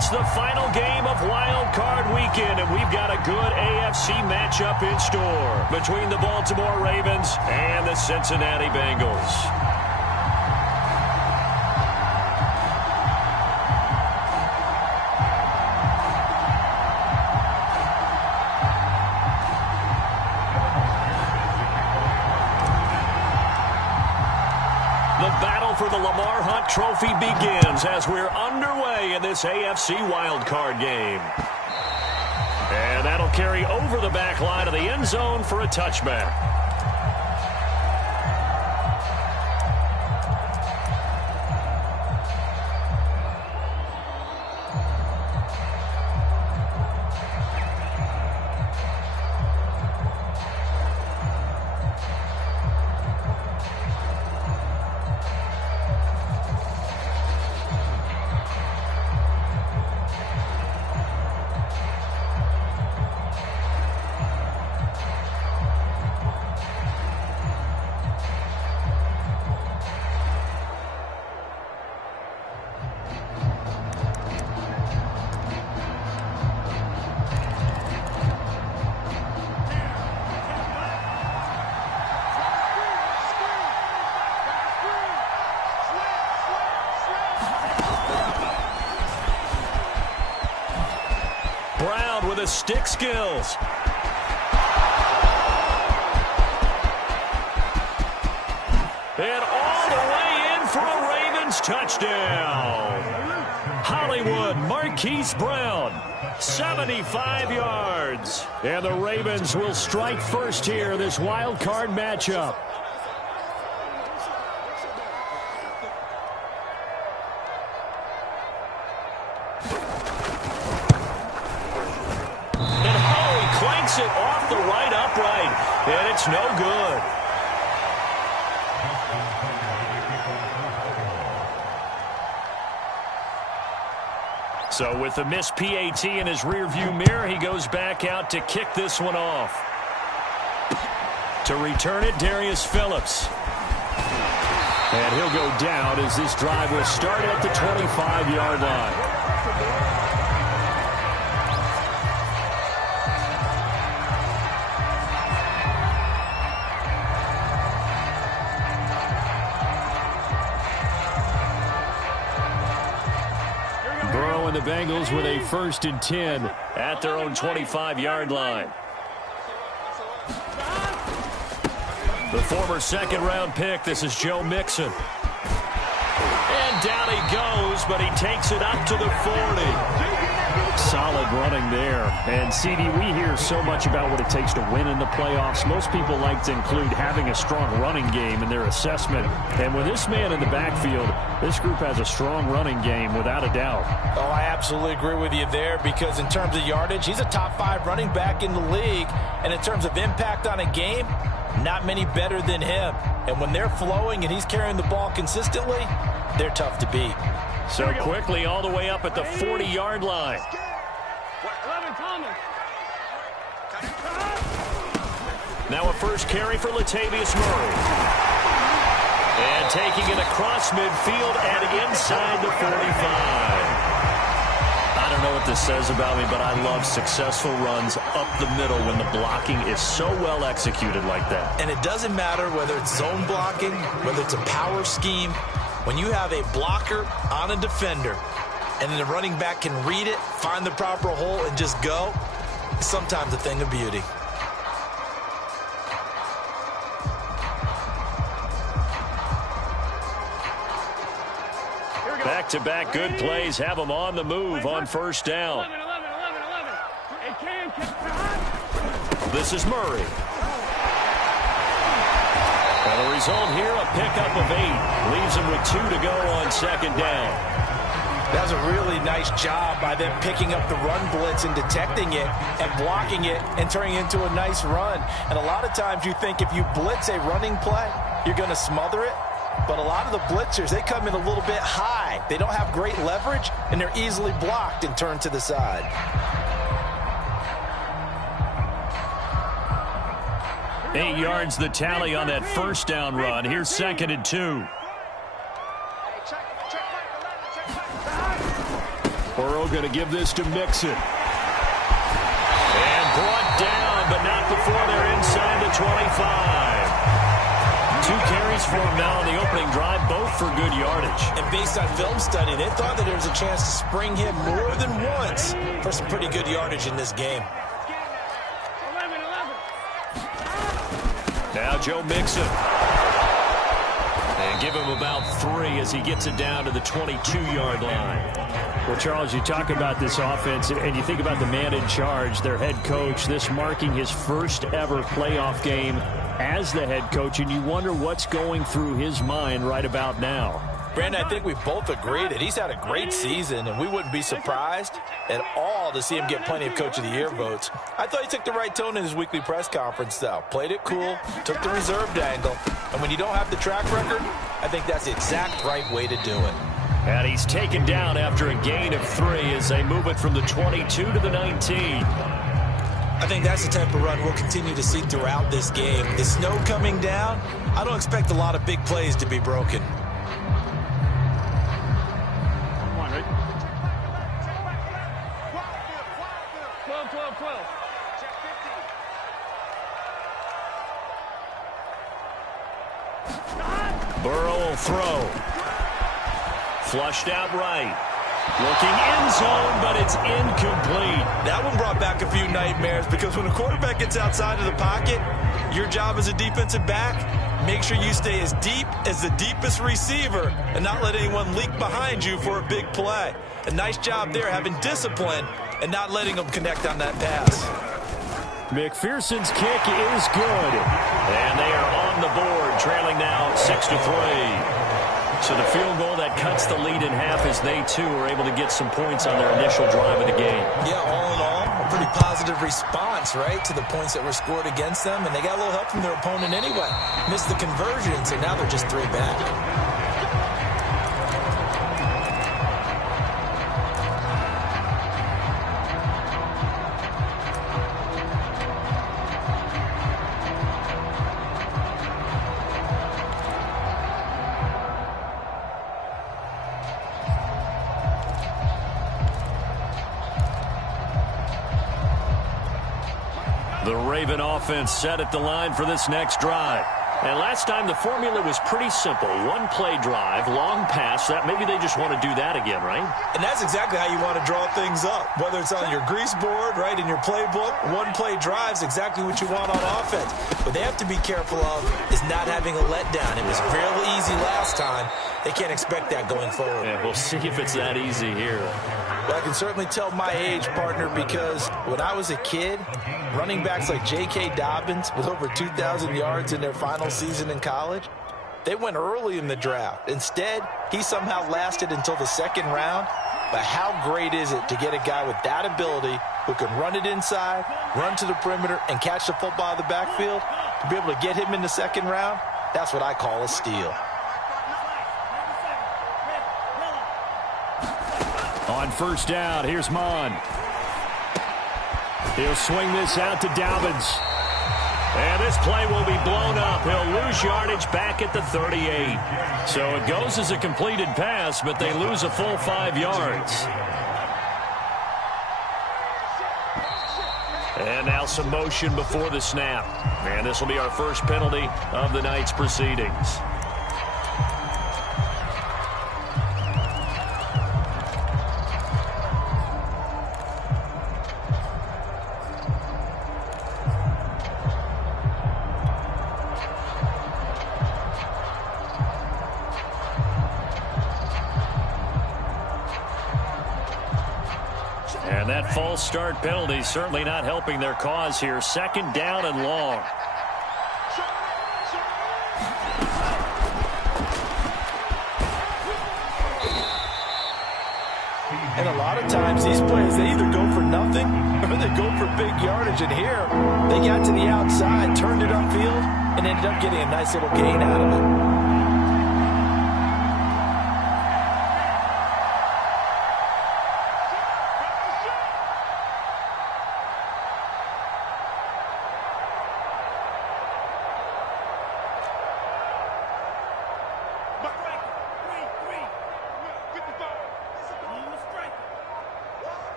It's the final game of Wild Card Weekend, and we've got a good AFC matchup in store between the Baltimore Ravens and the Cincinnati Bengals. For the Lamar Hunt Trophy begins as we're underway in this AFC wildcard game. And that'll carry over the back line of the end zone for a touchback. With his stick skills. And all the way in for a Ravens touchdown. Hollywood Marquise Brown, 75 yards. And the Ravens will strike first here, this wild card matchup. It off the right upright, and it's no good. So with the missed PAT in his rearview mirror, he goes back out to kick this one off. To return it, Darius Phillips. And he'll go down as this drive will start at the 25-yard line. The Bengals with a 1st and 10 at their own 25-yard line. The former second-round pick, this is Joe Mixon. And down he goes, but he takes it up to the 40. Solid running there. And, CD, we hear so much about what it takes to win in the playoffs. Most people like to include having a strong running game in their assessment. And with this man in the backfield, this group has a strong running game without a doubt. Oh, I absolutely agree with you there because in terms of yardage, he's a top 5 running back in the league. And in terms of impact on a game, not many better than him. And when they're flowing and he's carrying the ball consistently, they're tough to beat. So quickly all the way up at the 40-yard line. Now a first carry for Latavius Murray. And taking it across midfield and inside the 45. I don't know what this says about me, but I love successful runs up the middle when the blocking is so well executed like that. And it doesn't matter whether it's zone blocking, whether it's a power scheme. When you have a blocker on a defender and then the running back can read it, find the proper hole, and just go, it's sometimes a thing of beauty. Back-to-back good plays have them on the move on first down. This is Murray. And the result here, a pickup of 8. Leaves him with 2 to go on second down. That was a really nice job by them picking up the run blitz and detecting it and blocking it and turning it into a nice run. And a lot of times you think if you blitz a running play, you're going to smother it. But a lot of the blitzers, they come in a little bit high. They don't have great leverage, and they're easily blocked and turned to the side. 8 yards the tally on that first down run. Here's 2nd and 2. Burrow going to give this to Mixon. And brought down, but not before they're inside the 25. 2 carries for him now on the opening drive, both for good yardage. And based on film study, they thought that there was a chance to spring him more than once for some pretty good yardage in this game. Now Joe Mixon. And give him about 3 as he gets it down to the 22-yard line. Well, Charles, you talk about this offense, and you think about the man in charge, their head coach, this marking his first ever playoff game as the head coach, and you wonder what's going through his mind right about now. Brandon, I think we both agree that he's had a great season, and we wouldn't be surprised at all to see him get plenty of Coach of the Year votes. I thought he took the right tone in his weekly press conference, though. Played it cool, took the reserved angle, and when you don't have the track record, I think that's the exact right way to do it. And he's taken down after a gain of 3 as they move it from the 22 to the 19. I think that's the type of run we'll continue to see throughout this game. The snow coming down, I don't expect a lot of big plays to be broken. Burrow will throw. Flushed out right. Looking end zone, but it's incomplete. That one brought back a few nightmares because when a quarterback gets outside of the pocket, your job as a defensive back, make sure you stay as deep as the deepest receiver and not let anyone leak behind you for a big play. A nice job there having discipline and not letting them connect on that pass. McPherson's kick is good. And they are on the board, trailing now 6-3. So the field goal that cuts the lead in half as they, too, are able to get some points on their initial drive of the game. Yeah, all in all, a pretty positive response, right, to the points that were scored against them. And they got a little help from their opponent anyway. Missed the conversion, so now they're just 3 back. The Raven offense set at the line for this next drive. And last time the formula was pretty simple. 1-play drive, long pass. That maybe they just want to do that again, right? And that's exactly how you want to draw things up. Whether it's on your grease board, right, in your playbook, 1-play drive's exactly what you want on offense. What they have to be careful of is not having a letdown. It was real easy last time. They can't expect that going forward. Yeah, we'll see if it's that easy here. Well, I can certainly tell my age, partner, because when I was a kid, running backs like J.K. Dobbins with over 2,000 yards in their final season in college, they went early in the draft. Instead, he somehow lasted until the 2nd round. But how great is it to get a guy with that ability who can run it inside, run to the perimeter, and catch the football out of the backfield? To be able to get him in the 2nd round, that's what I call a steal. On first down, here's Mon. He'll swing this out to Dobbins. And this play will be blown up. He'll lose yardage back at the 38. So it goes as a completed pass, but they lose a full 5 yards. And now some motion before the snap. And this will be our first penalty of the night's proceedings. And that false start penalty certainly not helping their cause here. 2nd down and long. And a lot of times these plays, they either go for nothing or they go for big yardage. And here, they got to the outside, turned it upfield, and ended up getting a nice little gain out of it.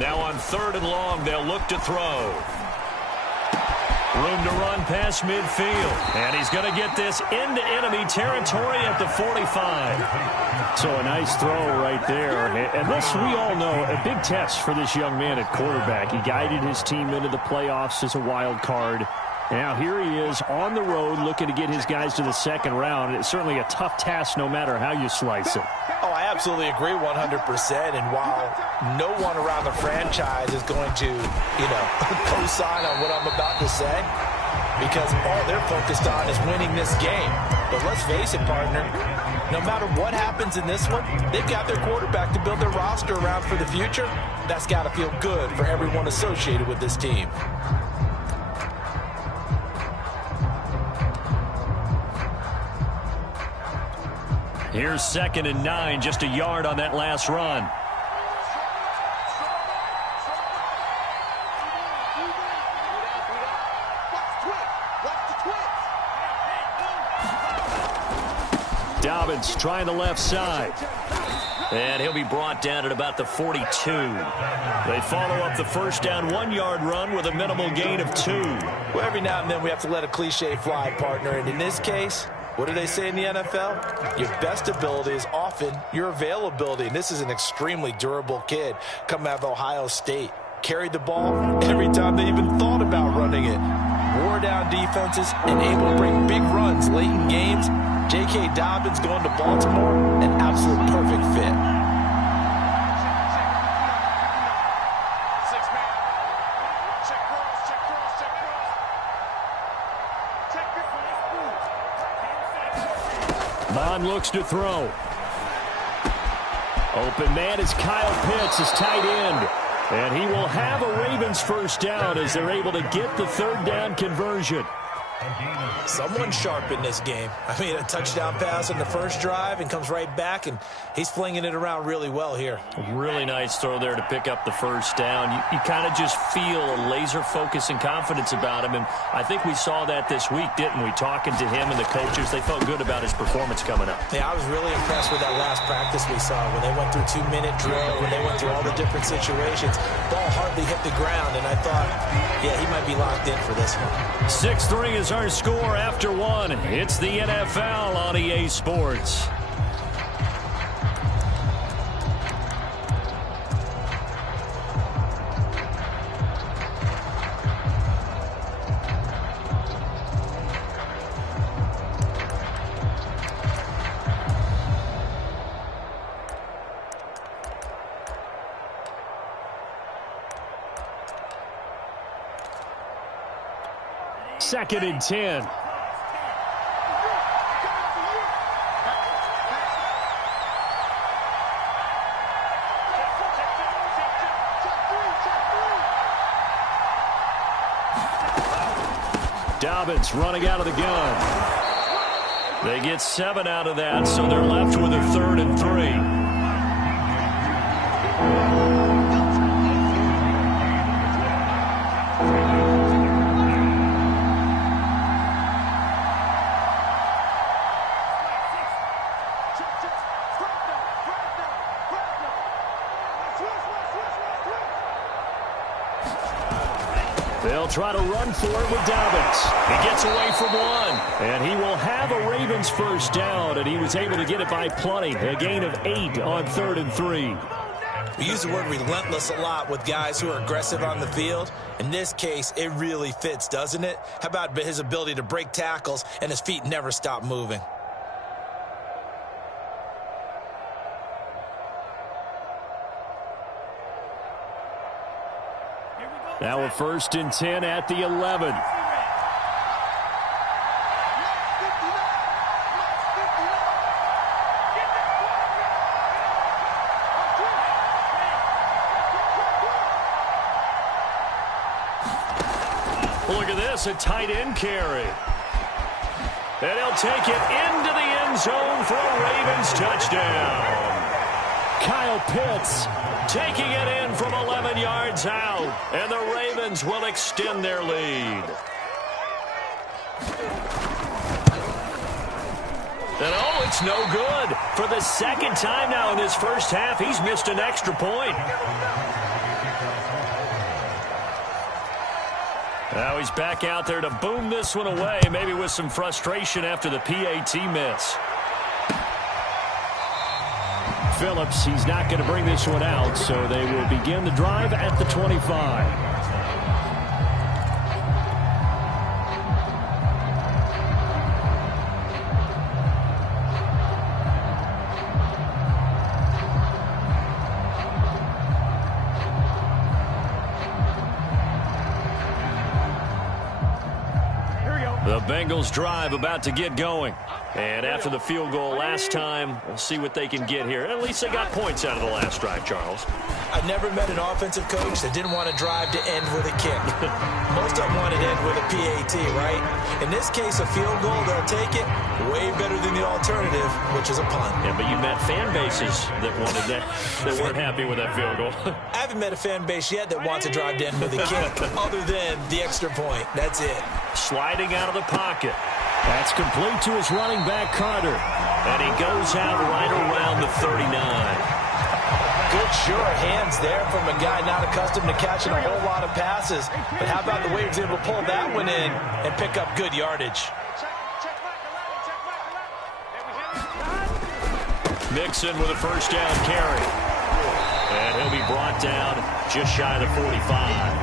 Now on 3rd and long, they'll look to throw. Room to run past midfield. And he's going to get this into enemy territory at the 45. So a nice throw right there. And this, we all know, a big test for this young man at quarterback. He guided his team into the playoffs as a wild card. Now here he is on the road looking to get his guys to the 2nd round. It's certainly a tough task no matter how you slice it. Oh, I absolutely agree 100%. And while no one around the franchise is going to, co-sign on what I'm about to say, because all they're focused on is winning this game. But let's face it, partner, no matter what happens in this one, they've got their quarterback to build their roster around for the future. That's got to feel good for everyone associated with this team. Here's 2nd and 9, just a yard on that last run. Dobbins trying the left side. And he'll be brought down at about the 42. They follow up the first down 1-yard run with a minimal gain of 2. Well, every now and then we have to let a cliche fly, partner. And in this case, what do they say in the NFL? Your best ability is often your availability. And this is an extremely durable kid coming out of Ohio State. Carried the ball every time they even thought about running it. Wore down defenses and able to bring big runs late in games. J.K. Dobbins going to Baltimore, an absolute perfect fit. Bond looks to throw. Open man is Kyle Pitts, his tight end. And he will have a Ravens first down as they're able to get the 3rd down conversion. Someone sharp in this game. I mean, a touchdown pass on the first drive and comes right back, and he's flinging it around really well here. A really nice throw there to pick up the first down. You kind of just feel a laser focus and confidence about him, and I think we saw that this week, didn't we? Talking to him and the coaches, they felt good about his performance coming up. Yeah, I was really impressed with that last practice we saw when they went through 2-minute drill, when they went through all the different situations. Ball hardly hit the ground, and I thought, yeah, he might be locked in for this one. 6-3 is our score after 1. It's the NFL on EA Sports. Second and 10. Dobbins running out of the gun. They get 7 out of that, so they're left with a 3rd and 3. They'll try to run for it with Dobbins. He gets away from 1. And he will have a Ravens first down, and he was able to get it by plenty. A gain of 8 on 3rd and 3. We use the word relentless a lot with guys who are aggressive on the field. In this case, it really fits, doesn't it? How about his ability to break tackles and his feet never stop moving? Now a 1st and 10 at the 11. Look at this, a tight end carry. And he'll take it into the end zone for a Ravens touchdown. Kyle Pitts taking it in from 11 yards out, and the Ravens will extend their lead. And oh, it's no good. For the second time now in this first half, he's missed an extra point. Now he's back out there to boom this one away, maybe with some frustration after the PAT miss. Phillips, he's not going to bring this one out, so they will begin the drive at the 25. The Bengals drive about to get going. And after the field goal last time, we'll see what they can get here. At least they got points out of the last drive, Charles. I've never met an offensive coach that didn't want to drive to end with a kick. Most of them want to end with a PAT, right? In this case, a field goal, they'll take it way better than the alternative, which is a punt. Yeah, but you met fan bases that wanted that, that weren't happy with that field goal. I haven't met a fan base yet that wants to drive to end with a kick other than the extra point. That's it. Sliding out of the pocket. That's complete to his running back, Carter. And he goes out right around the 39. Good sure hands there from a guy not accustomed to catching a whole lot of passes. But how about the way he was able to pull that one in and pick up good yardage? Mixon with a first down carry. And he'll be brought down just shy of the 45.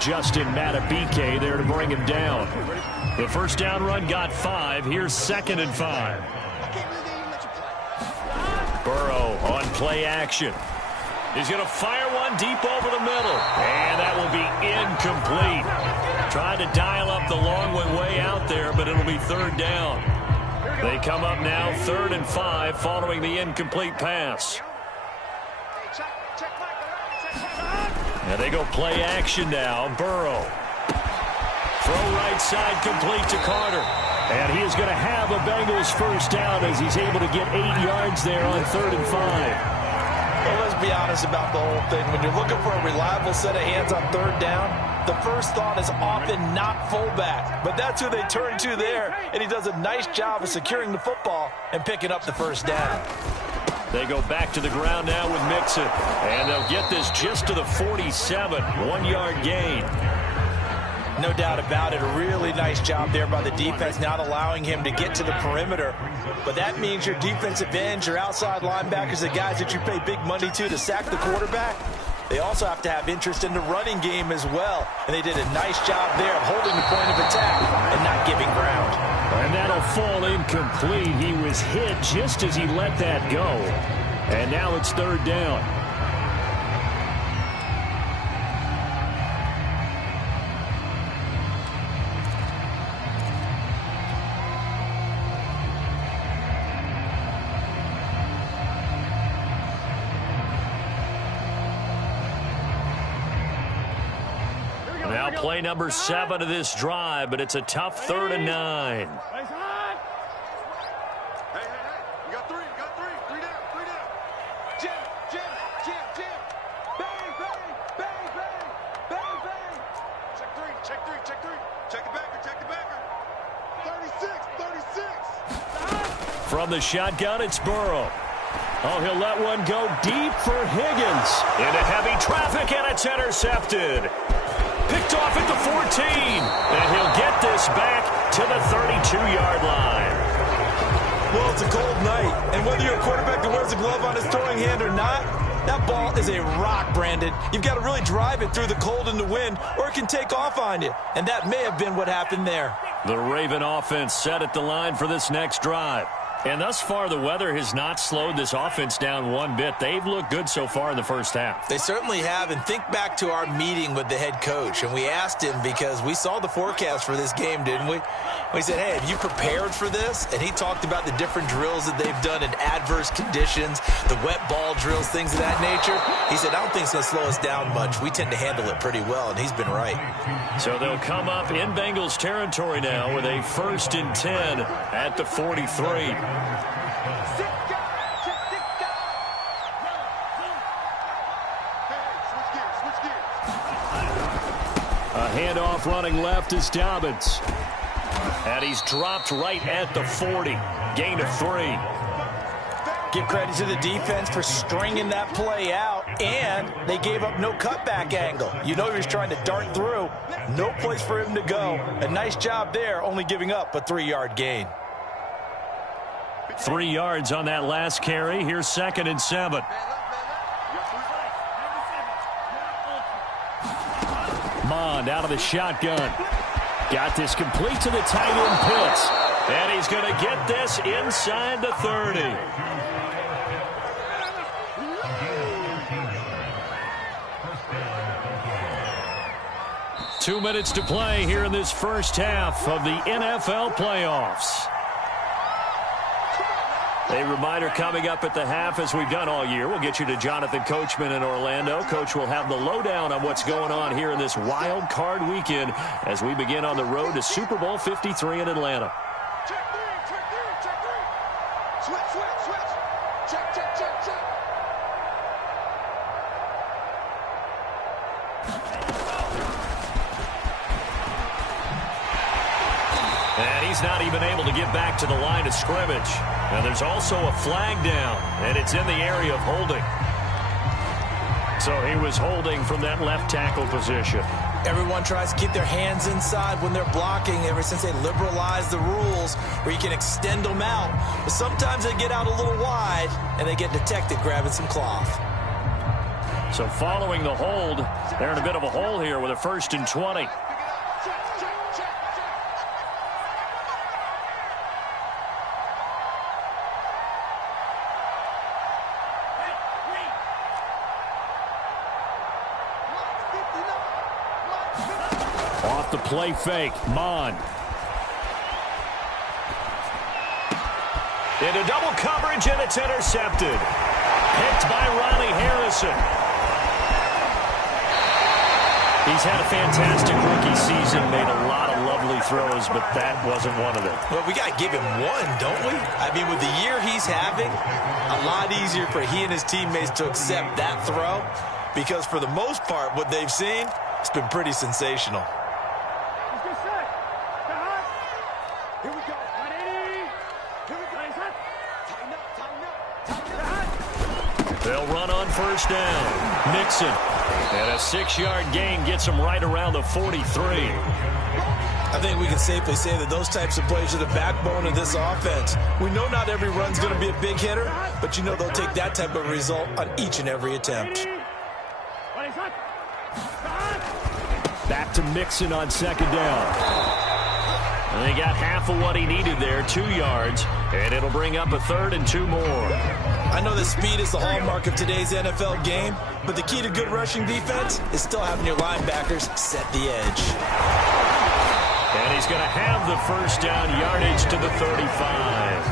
Justin Matabike there to bring him down. The first down run got 5. Here's 2nd and 5. Burrow on play action. He's going to fire one deep over the middle. And that will be incomplete. Trying to dial up the long one way out there, but it'll be 3rd down. They come up now 3rd and 5 following the incomplete pass. And they go play action now. Burrow. Throw right side complete to Carter. And he is going to have a Bengals first down as he's able to get 8 yards there on 3rd and 5. Well, let's be honest about the whole thing. When you're looking for a reliable set of hands on 3rd down, the first thought is often not fullback. But that's who they turn to there. And he does a nice job of securing the football and picking up the first down. They go back to the ground now with Mixon. And they'll get this just to the 47. 1-yard gain. No doubt about it. A really nice job there by the defense, not allowing him to get to the perimeter. But that means your defensive ends, your outside linebackers, the guys that you pay big money to sack the quarterback, they also have to have interest in the running game as well. And they did a nice job there of holding the point of attack and not giving ground. And that'll fall incomplete. He was hit just as he let that go. And now it's 3rd down. Now play number 7 of this drive, but it's a tough 3rd and 9. From the shotgun, it's Burrow. Oh, he'll let one go deep for Higgins. Into heavy traffic, and it's intercepted. Picked off at the 14. And he'll get this back to the 32-yard line. Well, it's a cold night. And whether you're a quarterback that wears a glove on his throwing hand or not, that ball is a rock, Brandon. You've got to really drive it through the cold and the wind, or it can take off on you. And that may have been what happened there. The Raven offense set at the line for this next drive. And thus far, the weather has not slowed this offense down one bit. They've looked good so far in the first half. They certainly have. And think back to our meeting with the head coach. And we asked him, because we saw the forecast for this game, didn't we? We said, hey, have you prepared for this? And he talked about the different drills that they've done in adverse conditions, the wet ball drills, things of that nature. He said, I don't think it's going to slow us down much. We tend to handle it pretty well, and he's been right. So they'll come up in Bengals territory now with a 1st and 10 at the 43. A handoff running left is Dobbins. And he's dropped right at the 40. Gain of 3. Give credit to the defense for stringing that play out, and they gave up no cutback angle. You know he was trying to dart through. No place for him to go. A nice job there, only giving up a 3-yard gain. 3 yards on that last carry. Here's 2nd and 7. Mond out of the shotgun. Got this complete to the tight end Pitts. And he's going to get this inside the 30. 2 minutes to play here in this first half of the NFL playoffs. A reminder coming up at the half, as we've done all year. We'll get you to Jonathan Coachman in Orlando. Coach will have the lowdown on what's going on here in this wild card weekend as we begin on the road to Super Bowl 53 in Atlanta. Check three. Switch. Check. And he's not even able to get back to the line of scrimmage. And there's also a flag down, and it's in the area of holding. So he was holding from that left tackle position. Everyone tries to keep their hands inside when they're blocking ever since they liberalized the rules where you can extend them out. But sometimes they get out a little wide, and they get detected grabbing some cloth. So following the hold, they're in a bit of a hole here with a 1st and 20. Off the play fake, Mond. Into double coverage, and it's intercepted. Picked by Ronnie Harrison. He's had a fantastic rookie season, made a lot of lovely throws, but that wasn't one of them. Well, we got to give him one, don't we? I mean, with the year he's having, a lot easier for he and his teammates to accept that throw, because for the most part, what they've seen, it's been pretty sensational. They'll run on 1st down. Mixon. And a 6-yard gain gets him right around the 43. I think we can safely say that those types of plays are the backbone of this offense. We know not every run's going to be a big hitter, but you know they'll take that type of result on each and every attempt. Back to Mixon on 2nd down. And they got half of what he needed there, 2 yards, and it'll bring up a 3rd and 2 more. I know that speed is the hallmark of today's NFL game, but the key to good rushing defense is still having your linebackers set the edge. And he's going to have the 1st down yardage to the 35.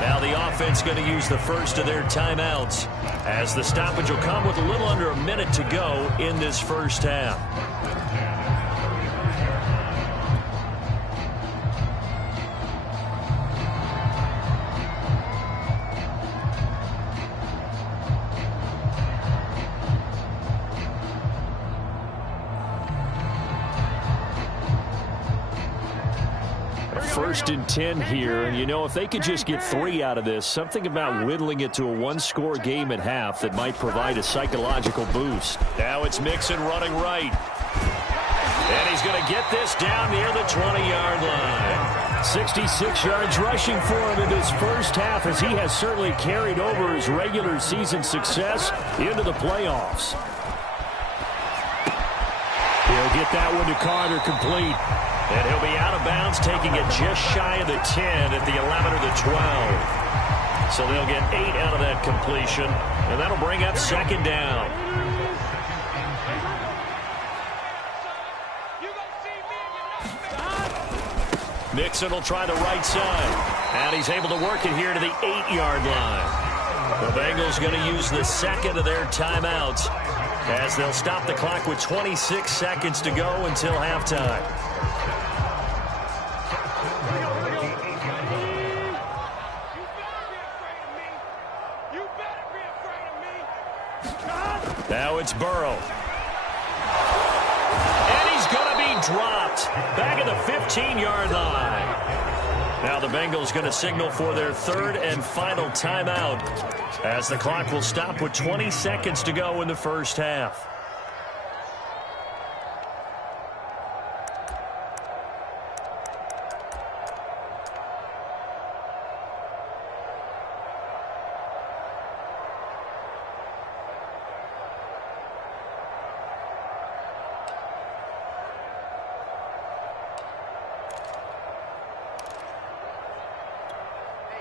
Now the offense going to use the first of their timeouts, as the stoppage will come with a little under a minute to go in this first half. First and 10 here, and you know, if they could just get 3 out of this, something about whittling it to a 1-score game at half that might provide a psychological boost. Now it's Mixon running right. And he's going to get this down near the 20-yard line. 66 yards rushing for him in this first half, as he has certainly carried over his regular season success into the playoffs. He'll get that one to Carter, complete. And he'll be out of bounds, taking it just shy of the 10 at the 11 or the 12. So they'll get 8 out of that completion, and that'll bring up 2nd down. Mixon will try the right side, and he's able to work it here to the 8-yard line. The Bengals going to use the 2nd of their timeouts, as they'll stop the clock with 26 seconds to go until halftime. Now it's Burrow. And he's going to be dropped back at the 15-yard line. Now the Bengals going to signal for their third and final timeout as the clock will stop with 20 seconds to go in the first half.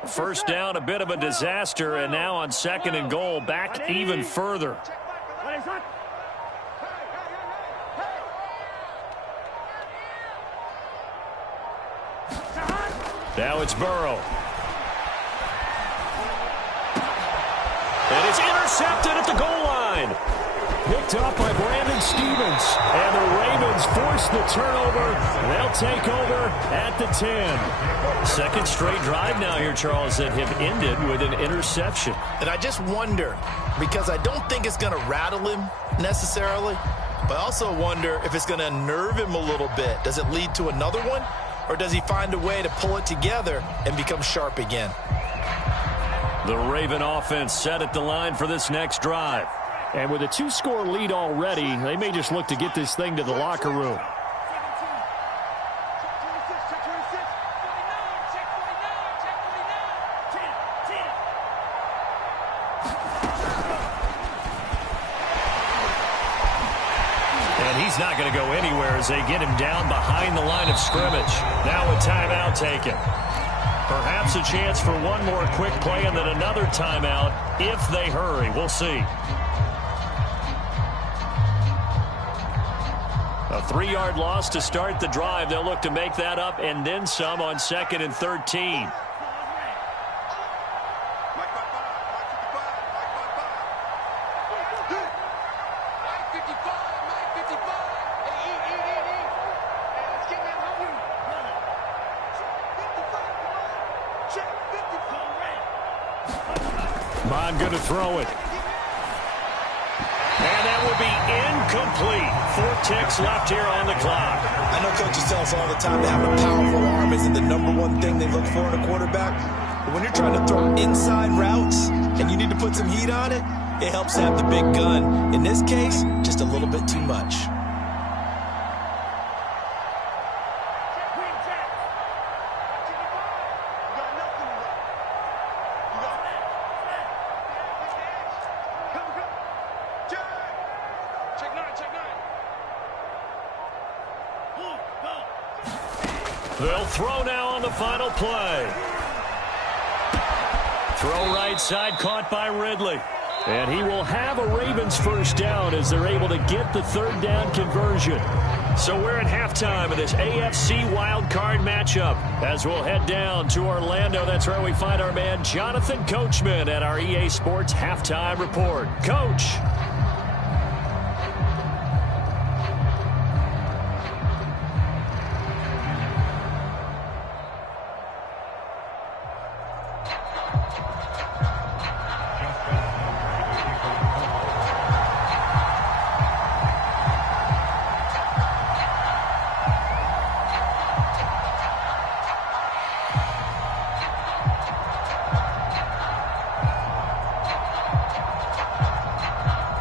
First down, a bit of a disaster, and now on second and goal, back even further. Now it's Burrow. And it's intercepted at the goal line. Picked up by Brandon Stevens. And the Ravens force the turnover. They'll take over at the 10. Second straight drive now here, Charles, that have ended with an interception. And I just wonder, because I don't think it's going to rattle him necessarily, but I also wonder if it's going to unnerve him a little bit. Does it lead to another one? Or does he find a way to pull it together and become sharp again? The Raven offense set at the line for this next drive. And with a 2-score lead already, they may just look to get this thing to the locker room. And he's not going to go anywhere as they get him down behind the line of scrimmage. Now a timeout taken. Perhaps a chance for one more quick play and then another timeout if they hurry. We'll see. A 3-yard loss to start the drive. They'll look to make that up and then some on second and 13. Bond going to throw it. And that will be incomplete. 4 ticks left here on the clock. I know coaches tell us all the time that having a powerful arm isn't the #1 thing they look for in a quarterback. But when you're trying to throw inside routes and you need to put some heat on it, it helps to have the big gun. In this case, just a little bit too much. They'll throw now on the final play. Throw right side, caught by Ridley. And he will have a Ravens first down as they're able to get the third down conversion. So we're at halftime of this AFC wildcard matchup. As we'll head down to Orlando, that's where we find our man Jonathan Coachman at our EA Sports Halftime Report. Coach.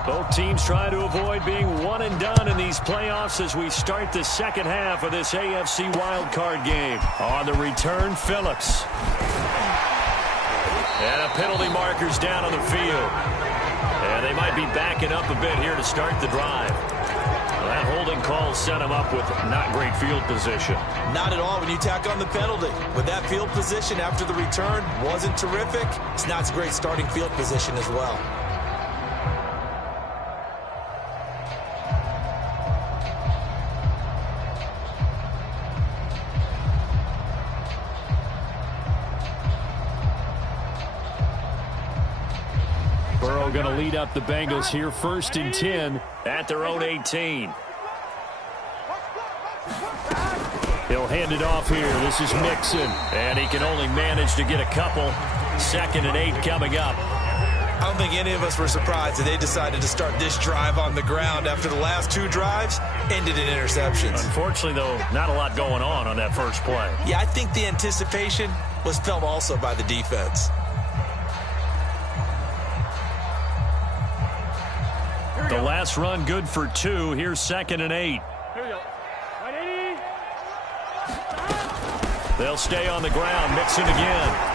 Both teams trying to avoid being one and done in these playoffs as we start the second half of this AFC wildcard game. On the return, Phillips. And a penalty marker's down on the field. And they might be backing up a bit here to start the drive. Well, that holding call set them up with not great field position. Not at all when you tack on the penalty. But that field position after the return wasn't terrific. It's not a great starting field position as well. Burrow going to lead up the Bengals here, 1st and 10 at their own 18. He'll hand it off here. This is Mixon. And he can only manage to get a couple. 2nd and 8 coming up. I don't think any of us were surprised that they decided to start this drive on the ground after the last 2 drives ended in interceptions. Unfortunately, though, not a lot going on that first play. Yeah, I think the anticipation was felt also by the defense. The last run good for 2. Here's 2nd and 8. Here we go. They'll stay on the ground. Mixon again.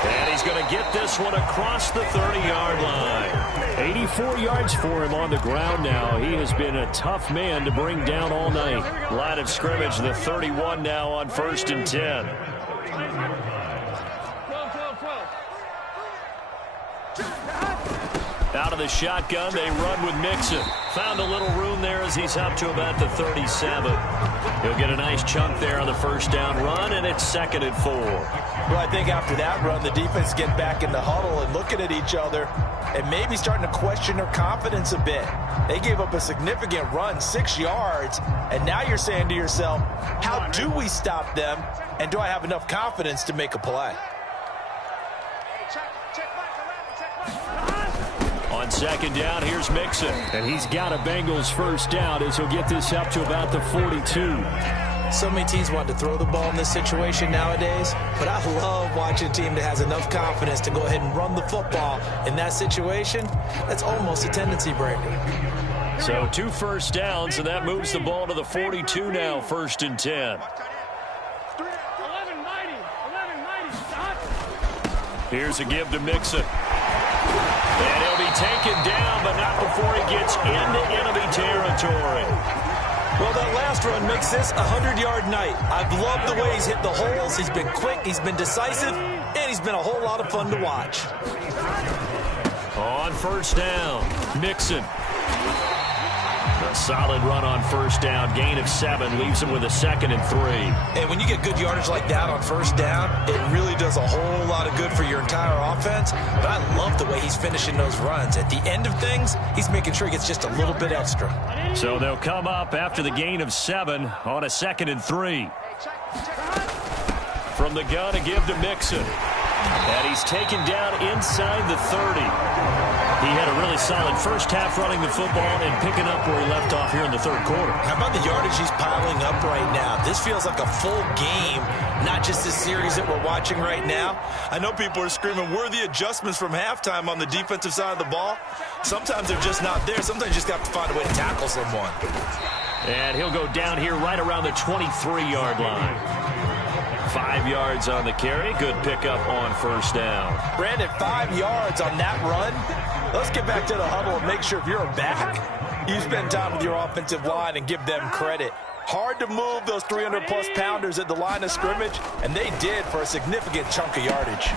And he's going to get this one across the 30-yard line. 84 yards for him on the ground now. He has been a tough man to bring down all night. Line of scrimmage, the 31 now on 1st and 10. Out of the shotgun, they run with Mixon. Found a little room there as he's up to about the 37. He'll get a nice chunk there on the first down run, and it's 2nd and 4. Well, I think after that run, the defense get back in the huddle and looking at each other and maybe starting to question their confidence a bit. They gave up a significant run, 6 yards, and now you're saying to yourself, how do we stop them, and do I have enough confidence to make a play? On 2nd down, here's Mixon. And he's got a Bengals first down as he'll get this up to about the 42. So many teams want to throw the ball in this situation nowadays, but I love watching a team that has enough confidence to go ahead and run the football in that situation. That's almost a tendency breaker. So 2 first downs, and that moves the ball to the 42 now, 1st and 10. Here's a give to Mixon. And he'll be taken down, but not before he gets into enemy territory. Well, that last run makes this a 100-yard night. I've loved the way he's hit the holes. He's been quick, he's been decisive, and he's been a whole lot of fun to watch. On 1st down, Mixon. A solid run on 1st down. Gain of 7 leaves him with a 2nd and 3. And when you get good yardage like that on 1st down, it really does a whole lot of good for your entire offense. But I love the way he's finishing those runs. At the end of things, he's making sure he gets just a little bit extra. So they'll come up after the gain of 7 on a 2nd and 3. From the gun, a give to Mixon. And he's taken down inside the 30. He had a really solid first half running the football and picking up where he left off here in the 3rd quarter. How about the yardage he's piling up right now? This feels like a full game, not just this series that we're watching right now. I know people are screaming, where are the adjustments from halftime on the defensive side of the ball? Sometimes they're just not there. Sometimes you just have to find a way to tackle someone. And he'll go down here right around the 23-yard line. 5 yards on the carry. Good pickup on 1st down. Brandon, 5 yards on that run. Let's get back to the huddle and make sure if you're a back, you spend time with your offensive line and give them credit. Hard to move those 300-plus pounders at the line of scrimmage, and they did for a significant chunk of yardage.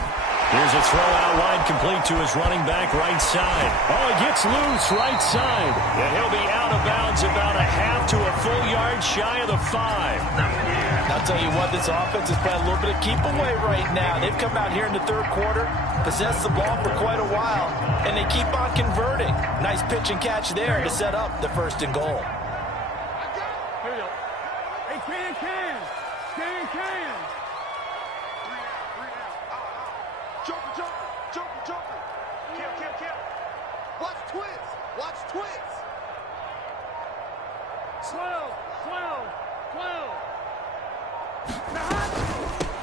Here's a throw out wide, complete to his running back right side. Oh, he gets loose right side. And he'll be out of bounds about a half to a full yard shy of the 5. I'll tell you what, this offense is playing a little bit of keep away right now. They've come out here in the 3rd quarter, possessed the ball for quite a while, and they keep on converting. Nice pitch and catch there to set up the 1st and goal. Here we go. Hey, can. Joker. Kill. Watch twins. Slow.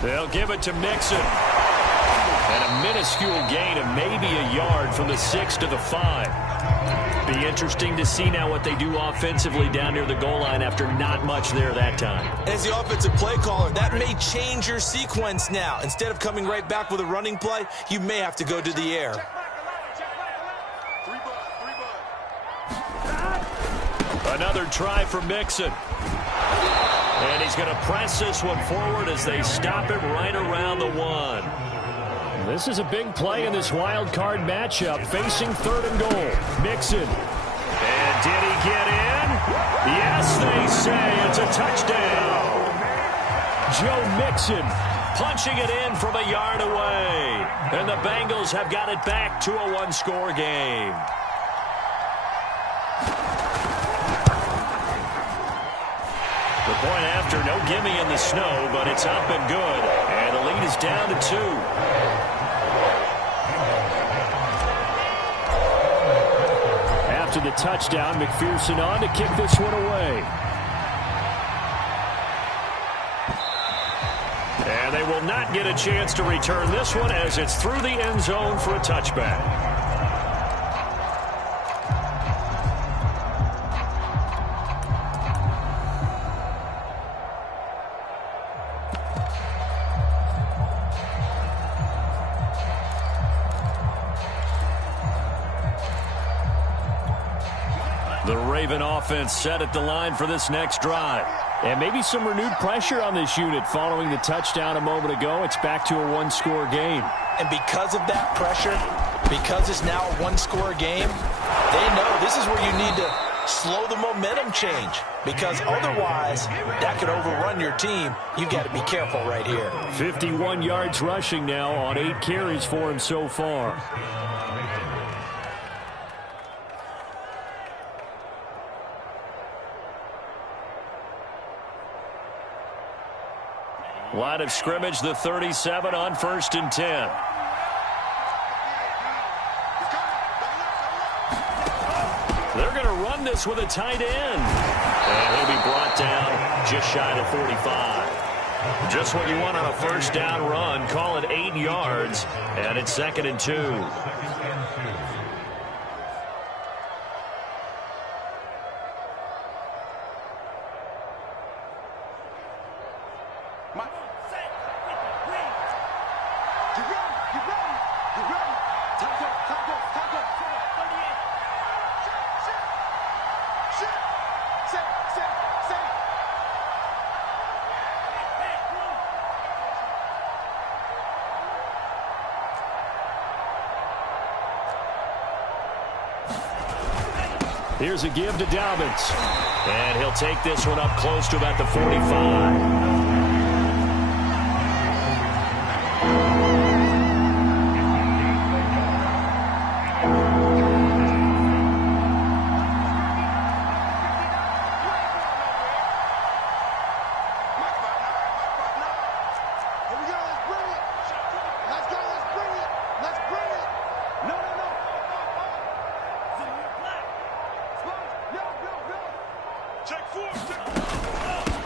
They'll give it to Mixon. And a minuscule gain of maybe a yard from the 6 to the 5. Be interesting to see now what they do offensively down near the goal line after not much there that time. As the offensive play caller, that may change your sequence now. Instead of coming right back with a running play, you may have to go to the air. Another try for Mixon. And he's going to press this one forward as they stop it right around the 1. This is a big play in this wild card matchup, facing 3rd and goal. Mixon. And did he get in? Yes, they say it's a touchdown. Joe Mixon punching it in from a yard away. And the Bengals have got it back to a 1-score game. The point after, no gimme in the snow, but it's up and good. And the lead is down to 2. to the touchdown. McPherson on to kick this one away. And they will not get a chance to return this one as it's through the end zone for a touchback. The Raven offense set at the line for this next drive. And maybe some renewed pressure on this unit following the touchdown a moment ago. It's back to a one-score game. And because of that pressure, because it's now a one-score game, they know this is where you need to slow the momentum change. Because otherwise, that could overrun your team. You've got to be careful right here. 51 yards rushing now on 8 carries for him so far. Line of scrimmage, the 37 on 1st and 10. They're going to run this with a tight end. And he'll be brought down just shy of 45. Just what you want on a first down run. Call it 8 yards, and it's 2nd and 2. Here's a give to Dobbins. And he'll take this one up close to about the 45.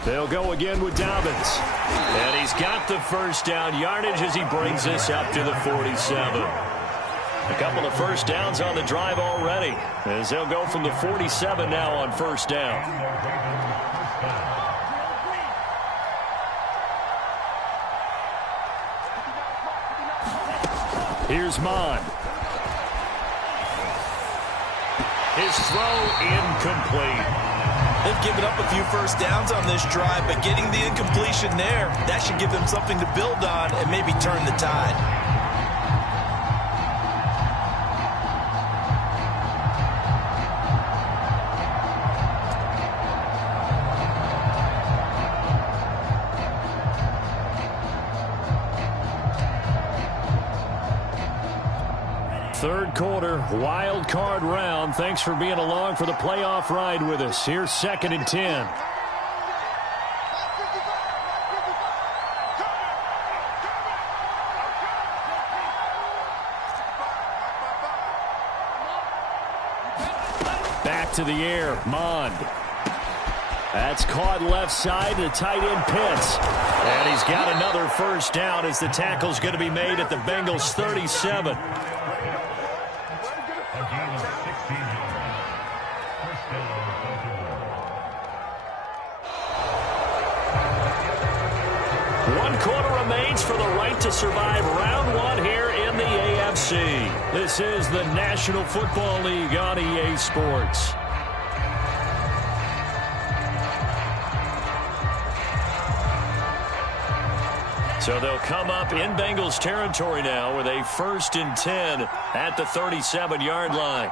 They'll go again with Dobbins. And he's got the first down yardage as he brings this up to the 47. A couple of first downs on the drive already, as they'll go from the 47 now on first down. Here's Mon. His throw incomplete. They've given up a few first downs on this drive, but getting the incompletion there, that should give them something to build on and maybe turn the tide. Third quarter, wild card round. Thanks for being along for the playoff ride with us. Here's 2nd and 10. Back to the air, Mond. That's caught left side, the tight end Pitts. And he's got another first down as the tackle's going to be made at the Bengals 37. For the right to survive round one here in the AFC. This is the National Football League on EA Sports. So they'll come up in Bengals territory now with a 1st and 10 at the 37-yard line.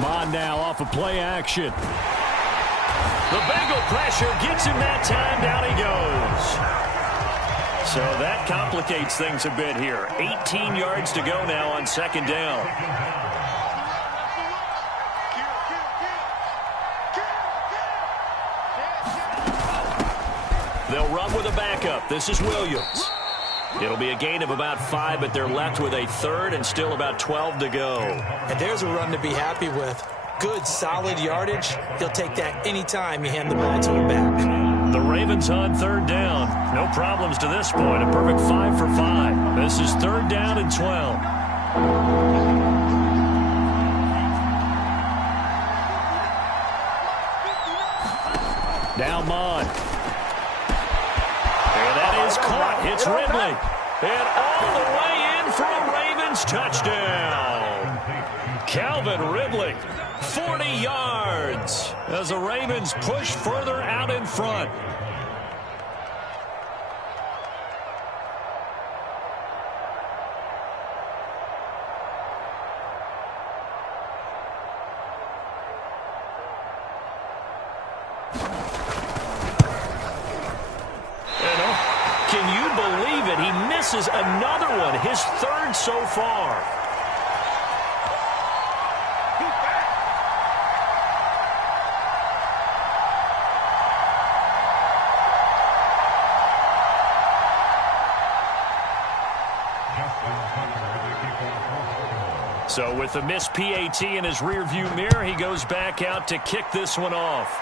Mon now off of play action. The Bengal pressure gets him that time. Down he goes. So that complicates things a bit here. 18 yards to go now on 2nd down. They'll run with a backup. This is Williams. It'll be a gain of about 5, but they're left with a third and still about 12 to go. And there's a run to be happy with. Good, solid yardage. He'll take that anytime you hand the ball to him back. The Ravens on third down. No problems to this point. A perfect 5 for 5. This is third down and 12. Now Mond. And that is caught. It's Ridley. And all the way in for a Ravens touchdown. Calvin Ridley, 40 yards as the Ravens push further out in front. Can you believe it? He misses another one, his third so far. So with the missed PAT in his rearview mirror, he goes back out to kick this one off.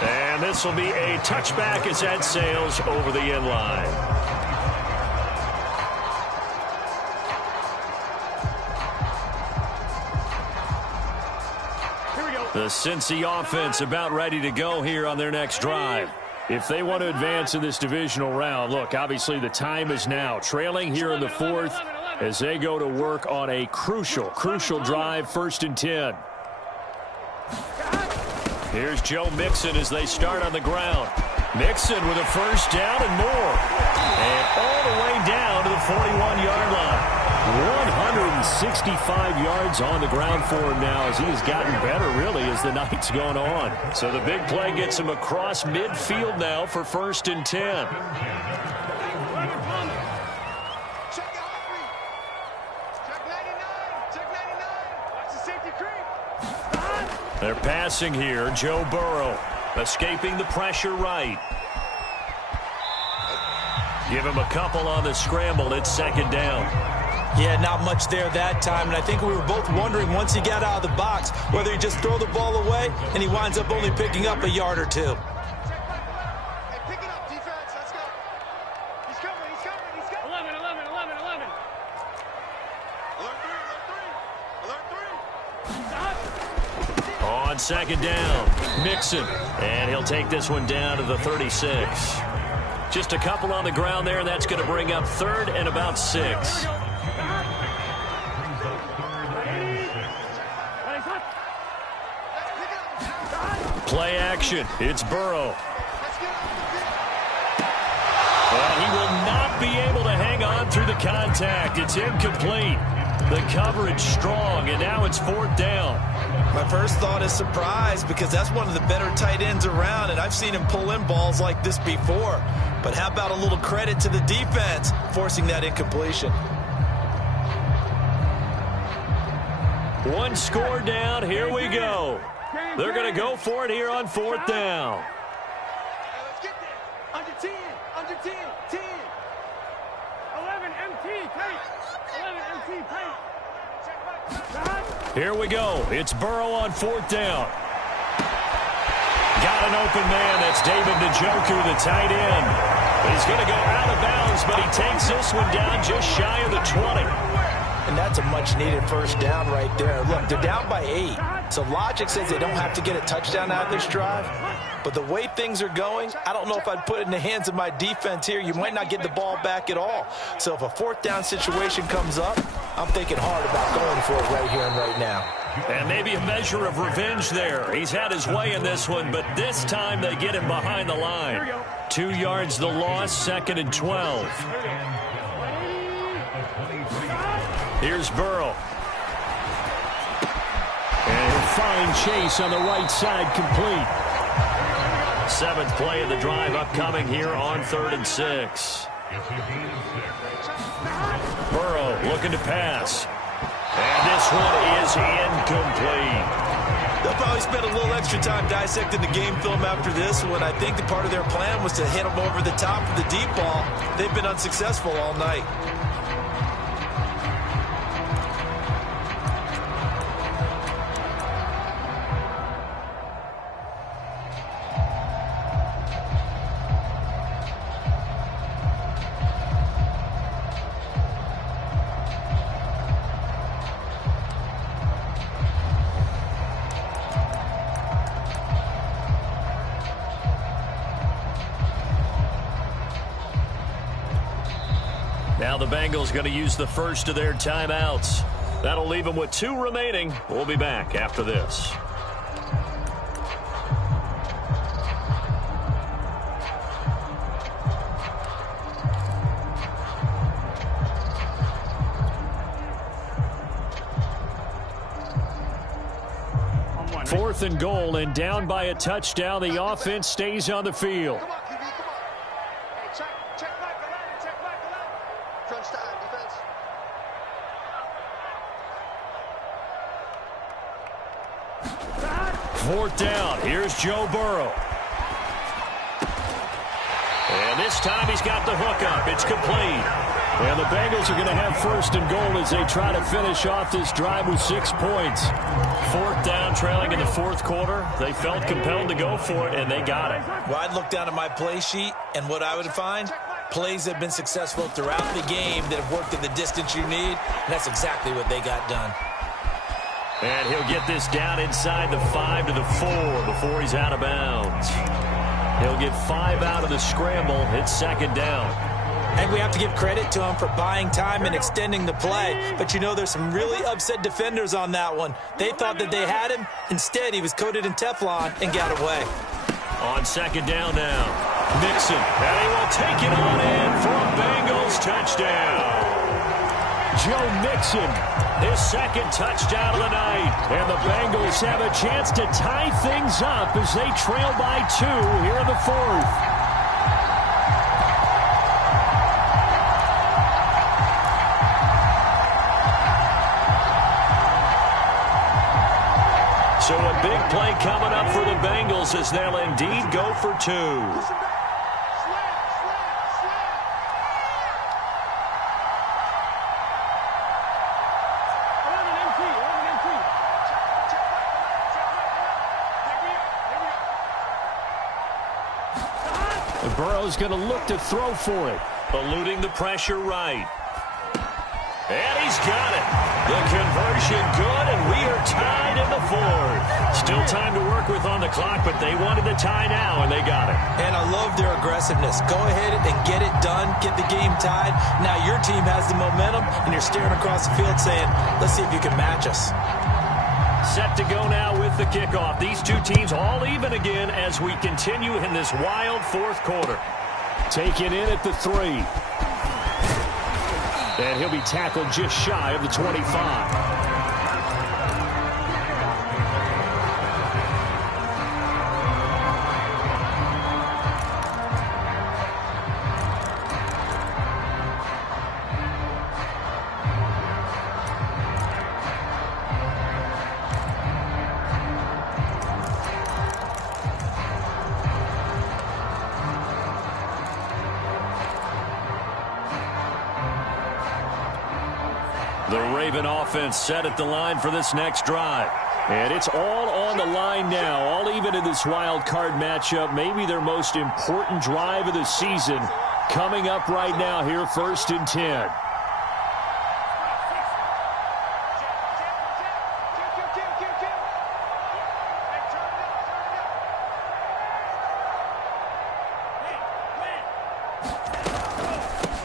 And this will be a touchback as that sails over the end line. Here we go. The Cincy offense about ready to go here on their next drive. If they want to advance in this divisional round, look, obviously the time is now. Trailing here in the fourth as they go to work on a crucial drive, 1st and 10. Here's Joe Mixon as they start on the ground. Mixon with a first down and more. And all the way down to the 41-yard line. 165 yards on the ground for him now as he has gotten better, really, as the night's gone on. So the big play gets him across midfield now for 1st and 10. They're passing here. Joe Burrow escaping the pressure right. Give him a couple on the scramble. It's 2nd down. Yeah, not much there that time. And I think we were both wondering once he got out of the box whether he just throw the ball away and he winds up only picking up a yard or 2. Hey, pick it up, defense. Let's go. He's coming. 11. Alert 3. On 2nd down, Mixon. And he'll take this one down to the 36. Just a couple on the ground there, and that's going to bring up 3rd and about 6. Play action. It's Burrow. Well, he will not be able to hang on through the contact. It's incomplete. The coverage strong, and now it's 4th down. My first thought is surprise because that's one of the better tight ends around, and I've seen him pull in balls like this before. But how about a little credit to the defense forcing that incompletion? One score down. Here we go. They're going to go for it here on 4th down. Let's get there. Under 10. 10. 11 MT, tight. 11 MT, tight. Here we go. It's Burrow on 4th down. Got an open man. That's David Njoku, the tight end. He's going to go out of bounds, but he takes this one down just shy of the 20. And that's a much-needed first down right there. Look, they're down by 8. So logic says they don't have to get a touchdown out of this drive. But the way things are going, I don't know if I'd put it in the hands of my defense here. You might not get the ball back at all. So if a 4th down situation comes up, I'm thinking hard about going for it right here and right now. And maybe a measure of revenge there. He's had his way in this one, but this time they get him behind the line. 2 yards the loss, 2nd and 12. Here's Burrow. And a fine chase on the right side, complete. 7th play of the drive upcoming here on 3rd and 6. Burrow looking to pass. And this one is incomplete. They'll probably spend a little extra time dissecting the game film after this one. I think the part of their plan was to hit them over the top of the deep ball. They've been unsuccessful all night. Now the Bengals going to use the first of their timeouts. That'll leave them with 2 remaining. We'll be back after this. Fourth and goal, and down by a touchdown. The offense stays on the field. Come on, QB, come on. Hey, check back the line, check back the line. Crunch time, defense. Fourth down. Here's Joe Burrow. And this time he's got the hook up. It's complete. And the Bengals are going to have first and goal as they try to finish off this drive with 6 points. Fourth down, trailing in the fourth quarter. They felt compelled to go for it, and they got it. Well, I'd look down at my play sheet, and what I would find, plays that have been successful throughout the game that have worked at the distance you need, and that's exactly what they got done. And he'll get this down inside the 5 to the 4 before he's out of bounds. He'll get 5 out of the scramble. It's second down. And we have to give credit to him for buying time and extending the play. But you know, there's some really upset defenders on that one. They thought that they had him. Instead, he was coated in Teflon and got away. On second down now, Mixon. And he will take it on in for a Bengals touchdown. Joe Mixon, his second touchdown of the night. And the Bengals have a chance to tie things up as they trail by 2 here in the fourth. So a big play coming up for the Bengals as they'll indeed go for 2. Burrow's going to look to throw for it. Eluding the pressure right. And he's got it. The conversion good, and we are tied in the fourth. Still time to work with on the clock, but they wanted the tie now, and they got it. And I love their aggressiveness. Go ahead and get it done, get the game tied. Now your team has the momentum, and you're staring across the field saying, let's see if you can match us. Set to go now with the kickoff. These two teams all even again as we continue in this wild fourth quarter. Taken in at the 3. And he'll be tackled just shy of the 25. The Raven offense set at the line for this next drive. And it's all on the line now, all even in this wild card matchup. Maybe their most important drive of the season coming up right now here, first and 10.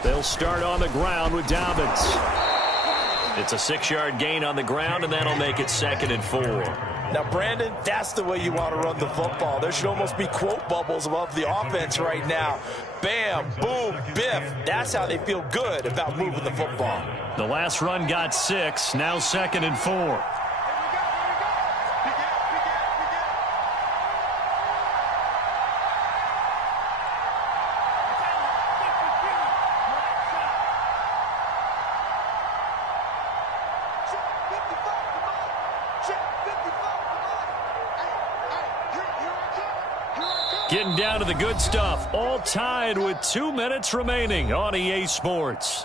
They'll start on the ground with Dobbins. It's a 6-yard gain on the ground, and that'll make it second and 4. Now, Brandon, that's the way you want to run the football. There should almost be quote bubbles above the offense right now. Bam, boom, biff. That's how they feel good about moving the football. The last run got 6, now second and 4. Getting down to the good stuff. All tied with 2 minutes remaining on EA Sports.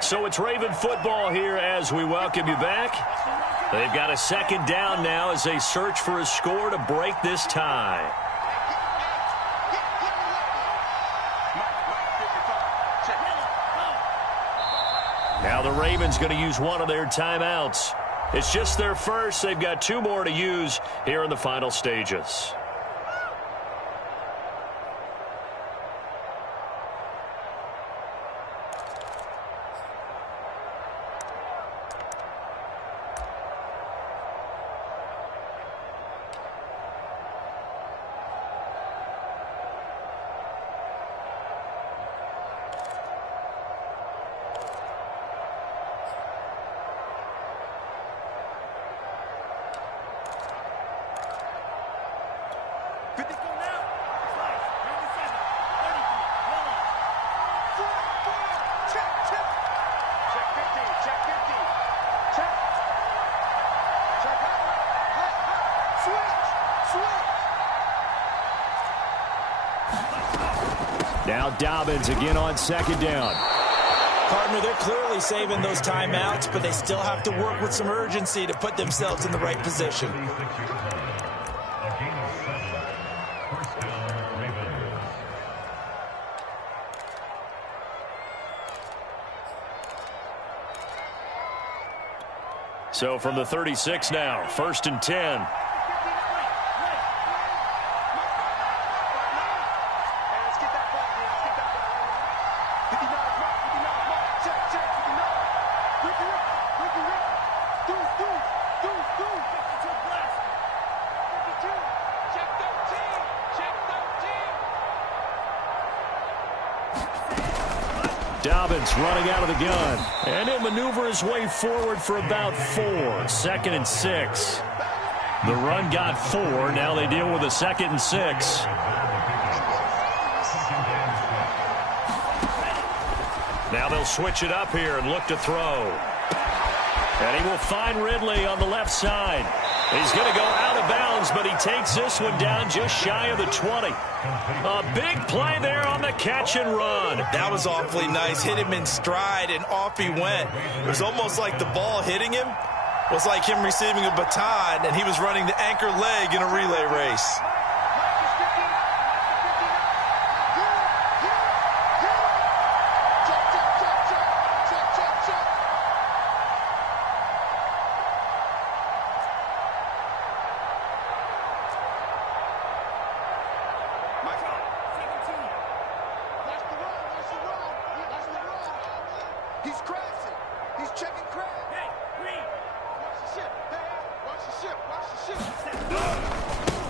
So it's Raven football here as we welcome you back. They've got a second down now as they search for a score to break this tie. Now the Ravens going to use one of their timeouts. It's just their first. They've got 2 more to use here in the final stages. Now Dobbins again on second down. Partner, they're clearly saving those timeouts, but they still have to work with some urgency to put themselves in the right position. So from the 36 now, 1st and 10. Dobbins running out of the gun. And he'll maneuver his way forward for about 4. 2nd and 6. The run got 4. Now they deal with a 2nd and 6. Now they'll switch it up here and look to throw. And he will find Ridley on the left side. He's going to go out of bounds, but he takes this one down just shy of the 20. A big play there on the catch and run. That was awfully nice. Hit him in stride, and off he went. It was almost like the ball hitting him was like him receiving a baton, and he was running the anchor leg in a relay race.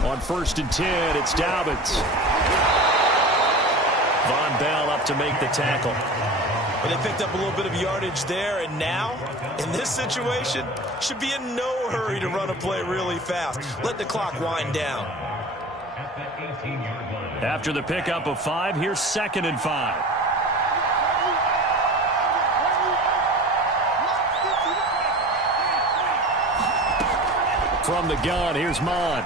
On 1st and 10, it's Dobbins. Von Bell up to make the tackle. Well, they picked up a little bit of yardage there, and now, in this situation, should be in no hurry to run a play really fast. Let the clock wind down. After the pickup of 5, here's 2nd and 5. From the gun, here's Mon.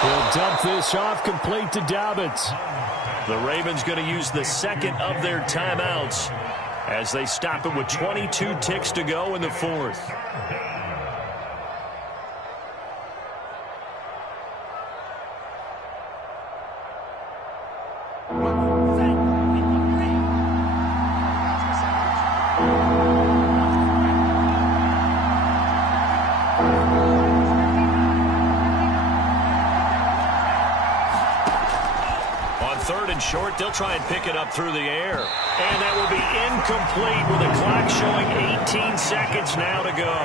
He'll dump this off complete to Dobbins. The Ravens going to use the 2nd of their timeouts as they stop it with 22 ticks to go in the 4th. Short, they'll try and pick it up through the air. And that will be incomplete with the clock showing 18 seconds now to go.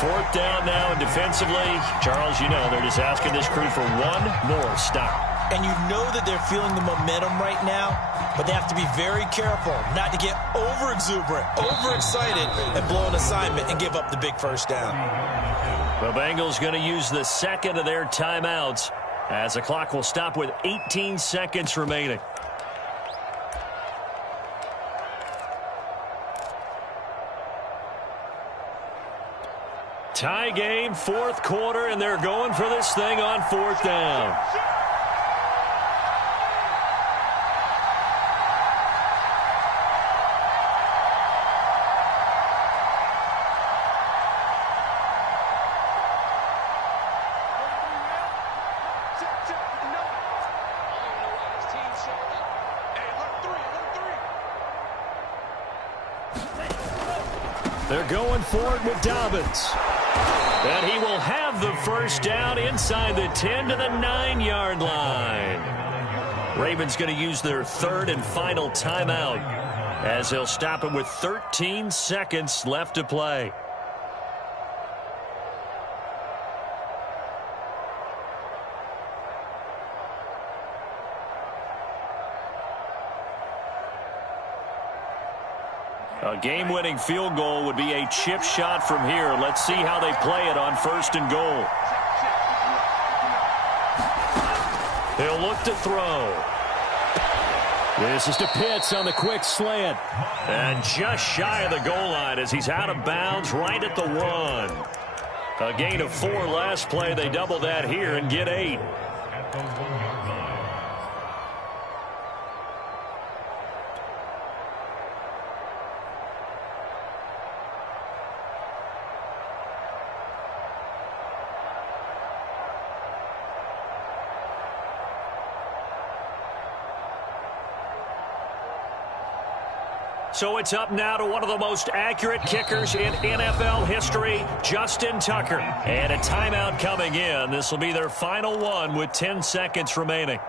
4th down now, and defensively, Charles, you know, they're just asking this crew for one more stop. and you know that they're feeling the momentum right now, but they have to be very careful not to get over-exuberant, overexcited, and blow an assignment and give up the big first down. The Bengals going to use the second of their timeouts as the clock will stop with 18 seconds remaining. Tie game, fourth quarter, and they're going for this thing on fourth down. They're going for it with Dobbins. And he will have the first down inside the 10 to the 9-yard line. Ravens going to use their third and final timeout as they'll stop it with 13 seconds left to play. A game-winning field goal would be a chip shot from here. Let's see how they play it on first and goal. They'll look to throw. This is to Pitts on the quick slant. And just shy of the goal line as he's out of bounds right at the 1. A gain of 4 last play. They double that here and get 8. So it's up now to one of the most accurate kickers in NFL history, Justin Tucker. And a timeout coming in. This will be their final one with 10 seconds remaining.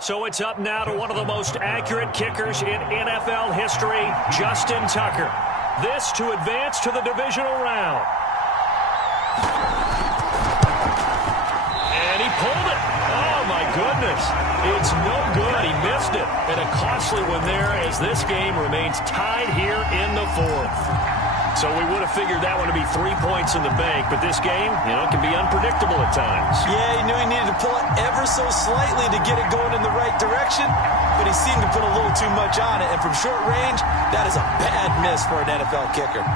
So it's up now to one of the most accurate kickers in NFL history, Justin Tucker. This to advance to the divisional round. And he pulled it. Oh, my goodness. It's no good. He missed it. And a costly one there as this game remains tied here in the fourth. So we would have figured that one to be 3 points in the bank, but this game, can be unpredictable at times. Yeah, he knew he needed to pull it ever so slightly to get it going in the right direction, but he seemed to put a little too much on it, and from short range, that is a bad miss for an NFL kicker.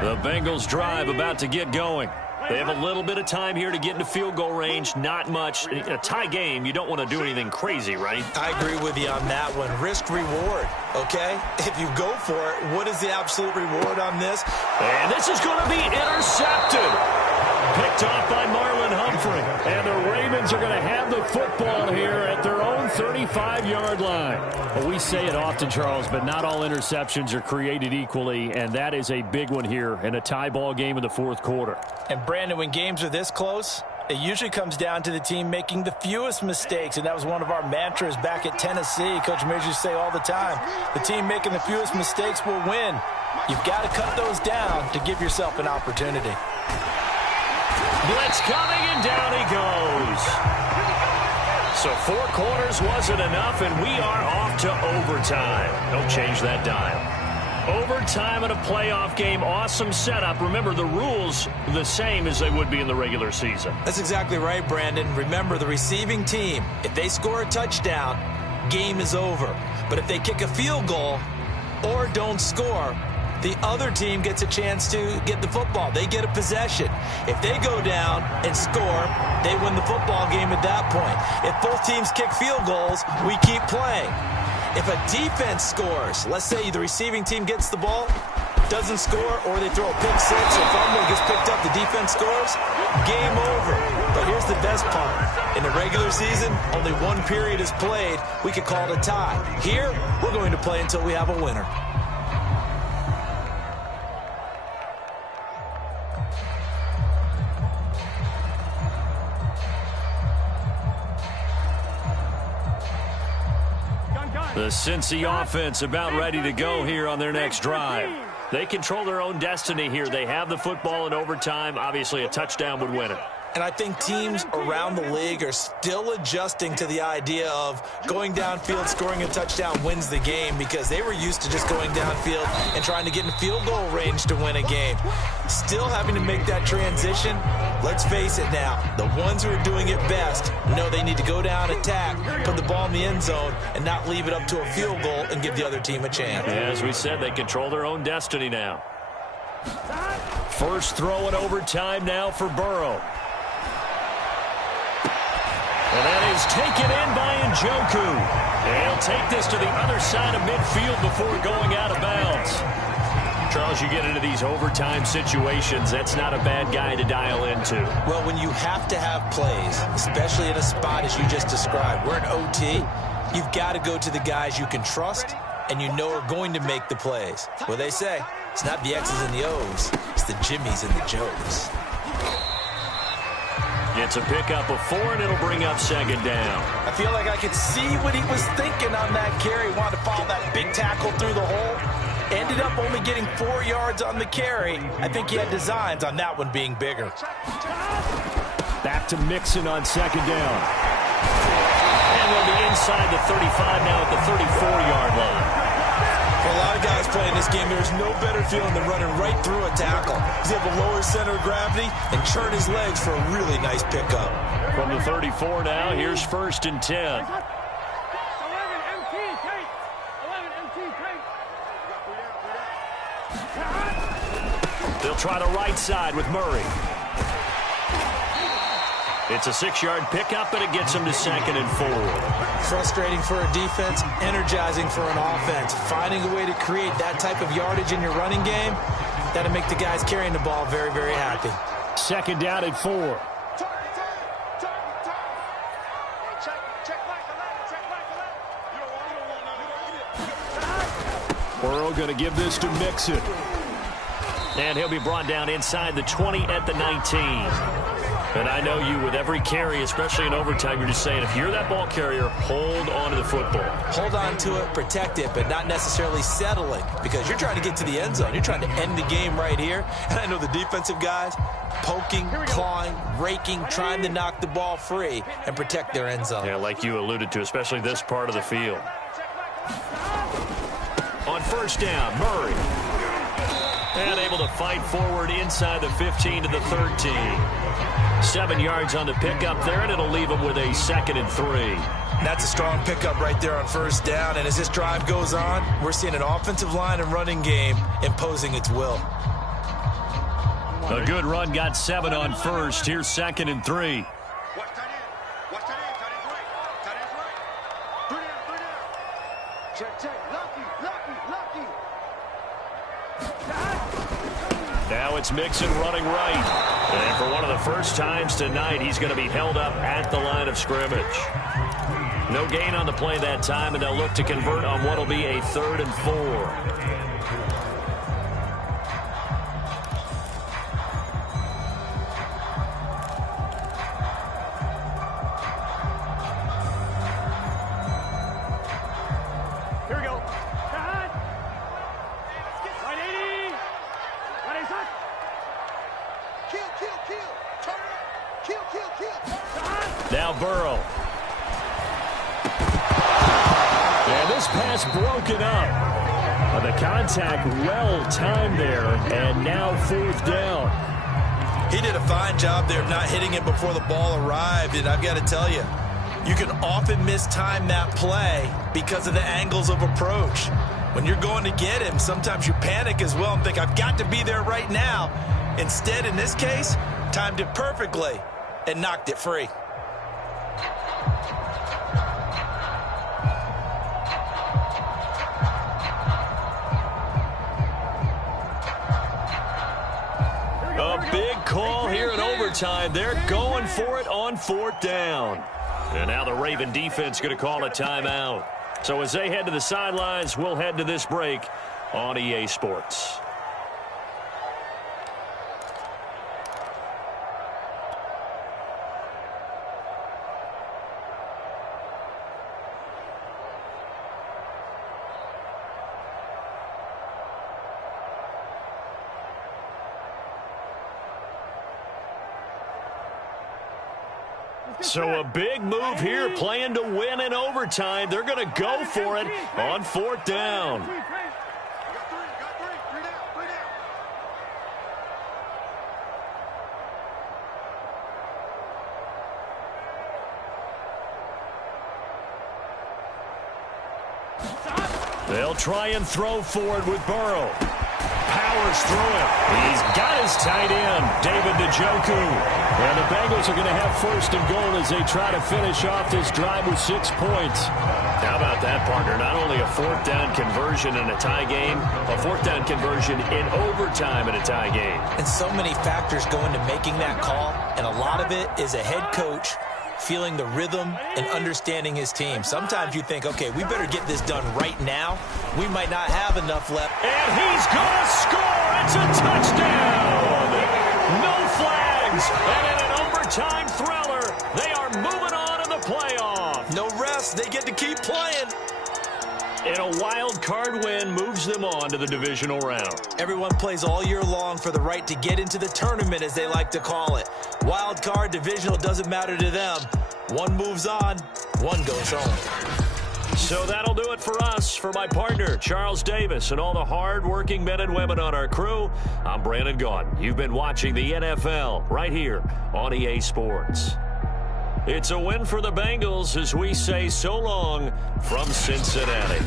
The Bengals drive about to get going. They have a little bit of time here to get into field goal range. Not much. A tie game, you don't want to do anything crazy, right? I agree with you on that one. Risk reward, okay? If you go for it, what is the absolute reward on this? And this is going to be intercepted. Picked off by Marlon Humphrey. And the Ravens are going to have the football here at their own 35-yard line. Well, we say it often, Charles, but not all interceptions are created equally, and that is a big one here in a tie ball game in the fourth quarter. And, Brandon, when games are this close, it usually comes down to the team making the fewest mistakes, and that was one of our mantras back at Tennessee. Coach Mears used to say all the time, the team making the fewest mistakes will win. You've got to cut those down to give yourself an opportunity. Blitz coming, and down he goes. So 4 quarters wasn't enough, and we are off to overtime. Don't change that dial. Overtime in a playoff game, awesome setup. Remember, the rules the same as they would be in the regular season. That's exactly right, Brandon. Remember, the receiving team, if they score a touchdown, game is over. But if they kick a field goal or don't score, the other team gets a chance to get the football. They get a possession. If they go down and score, they win the football game at that point. If both teams kick field goals, we keep playing. If a defense scores, let's say the receiving team gets the ball, doesn't score, or they throw a pick six, or fumble gets picked up, the defense scores, game over. But here's the best part. In the regular season, only one period is played. We could call it a tie. Here, we're going to play until we have a winner. The Cincy offense about ready to go here on their next drive. They control their own destiny here. They have the football in overtime. Obviously, a touchdown would win it. And I think teams around the league are still adjusting to the idea of going downfield, scoring a touchdown wins the game, because they were used to just going downfield and trying to get in field goal range to win a game. Still having to make that transition. Let's face it now, the ones who are doing it best know they need to go down, attack, put the ball in the end zone, and not leave it up to a field goal and give the other team a chance. Yeah, as we said, they control their own destiny now. First throw in overtime now for Burrow. And that is taken in by Njoku. And he'll take this to the other side of midfield before going out of bounds. Charles, you get into these overtime situations, that's not a bad guy to dial into. Well, when you have to have plays, especially in a spot as you just described, we're in OT, you've got to go to the guys you can trust and you know are going to make the plays. Well, they say, it's not the X's and the O's, it's the Jimmies and the Joes. It's a pickup of 4, and it'll bring up second down. I feel like I could see what he was thinking on that carry. Wanted to follow that big tackle through the hole. Ended up only getting 4 yards on the carry. I think he had designs on that one being bigger. Back to Mixon on second down. And they'll be inside the 35 now at the 34-yard line. For a lot of guys playing this game, there's no better feeling than running right through a tackle. He's able to lower center of gravity and churn his legs for a really nice pickup. From the 34 now, here's 1st and 10. They'll try the right side with Murray. It's a 6-yard pickup, and it gets him to 2nd and 4. Frustrating for a defense, energizing for an offense. Finding a way to create that type of yardage in your running game, that'll make the guys carrying the ball very, very happy. 2nd down and 4. Burrow going to give this to Mixon. And he'll be brought down inside the 20 at the 19. And I know you, with every carry, especially in overtime, you're just saying, if you're that ball carrier, hold on to the football. Hold on to it, protect it, but not necessarily settling, because you're trying to get to the end zone. You're trying to end the game right here. And I know the defensive guys poking, clawing, raking, trying to knock the ball free and protect their end zone. Yeah, like you alluded to, especially this part of the field. On 1st down, Murray. And able to fight forward inside the 15 to the 13. 7 yards on the pickup there, and it'll leave him with a 2nd and 3. That's a strong pickup right there on 1st down, and as this drive goes on, we're seeing an offensive line and running game imposing its will. A good run, got 7 on 1st. Here's 2nd and 3. Watch tight end. Watch tight end. Tight end's right. Tight end's right. 3 down. 3 down. Check, check. Lucky. Now it's Mixon running right. And for one of the first times tonight, he's going to be held up at the line of scrimmage. No gain on the play that time, and they'll look to convert on what will be a 3rd and 4. Now Burrow. And this pass broken up. The contact well timed there, and now 4th down. He did a fine job there of not hitting it before the ball arrived, and I've got to tell you, you can often mistime that play because of the angles of approach. When you're going to get him, sometimes you panic as well and think, I've got to be there right now. Instead, in this case, timed it perfectly and knocked it free. big call here in overtime. They're going for it on 4th down. And now the Raven defense going to call a timeout. So as they head to the sidelines, we'll head to this break on EA Sports. So a big move here, playing to win in overtime. They're going to go for it on 4th down. They'll try and throw forward with Burrow. Powers through it. He's got his tight end, David Njoku. And the Bengals are going to have 1st and goal as they try to finish off this drive with 6 points. How about that, partner? Not only a 4th down conversion in a tie game, a 4th down conversion in overtime in a tie game. And so many factors go into making that call, and a lot of it is a head coach feeling the rhythm and understanding his team. Sometimes you think, okay, we better get this done right now. We might not have enough left. And he's going to score. It's a touchdown. No flags. And in an overtime thriller, they are moving on in the playoff. No rest. They get to keep playing. And a wild card win moves them on to the divisional round. Everyone plays all year long for the right to get into the tournament, as they like to call it. Wild card, divisional, doesn't matter to them. One moves on, one goes home. So that'll do it for us. For my partner, Charles Davis, and all the hard-working men and women on our crew, I'm Brandon Gaudin. You've been watching the NFL right here on EA Sports. It's a win for the Bengals as we say so long from Cincinnati.